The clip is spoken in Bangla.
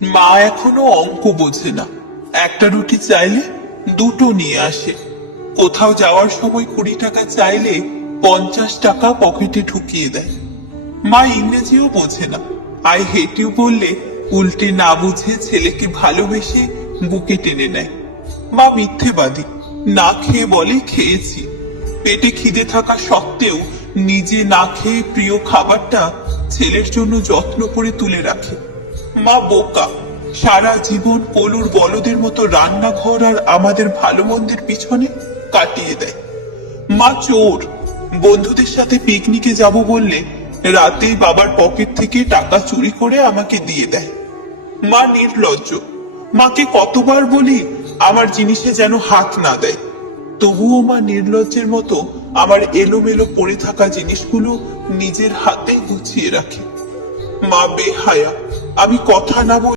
মা এখনো অঙ্ক বোঝে না। একটা রুটি চাইলে দুটো নিয়ে আসে। কোথাও যাওয়ার সময় 20 টাকা চাইলে 50 টাকা পকেটে ঢুকিয়ে দেয়। মা ইংরেজিও বোঝে না। আই হেট ইউ বললে উল্টে না বুঝে ছেলেকে ভালোবেসে বুকে টেনে নেয়। মা মিথ্যেবাদী, না খেয়ে বলে খেয়েছি। পেটে খিদে থাকা সত্ত্বেও নিজে না খেয়ে প্রিয় খাবারটা ছেলের জন্য যত্ন করে তুলে রাখে। মা বোকা, সারা জীবন কলুর বলদের মতো রান্নাঘর আর আমাদের ভালো মন্দের পিছনে কাটিয়ে দেয়। মা চোর, বন্ধুদের সাথে পিকনিকে যাব বললে রাতেই বাবার পকেট থেকে টাকা চুরি করে আমাকে দিয়ে দেয়। মা নির্লজ্জ, মাকে কতবার বলি আমার জিনিসে যেন হাত না দেয়, তবুও মা নির্লজ্জের মতো আমার এলোমেলো পড়ে থাকা জিনিসগুলো নিজের হাতে গুছিয়ে রাখে। মা বেহায়া, আমি কথা না বলে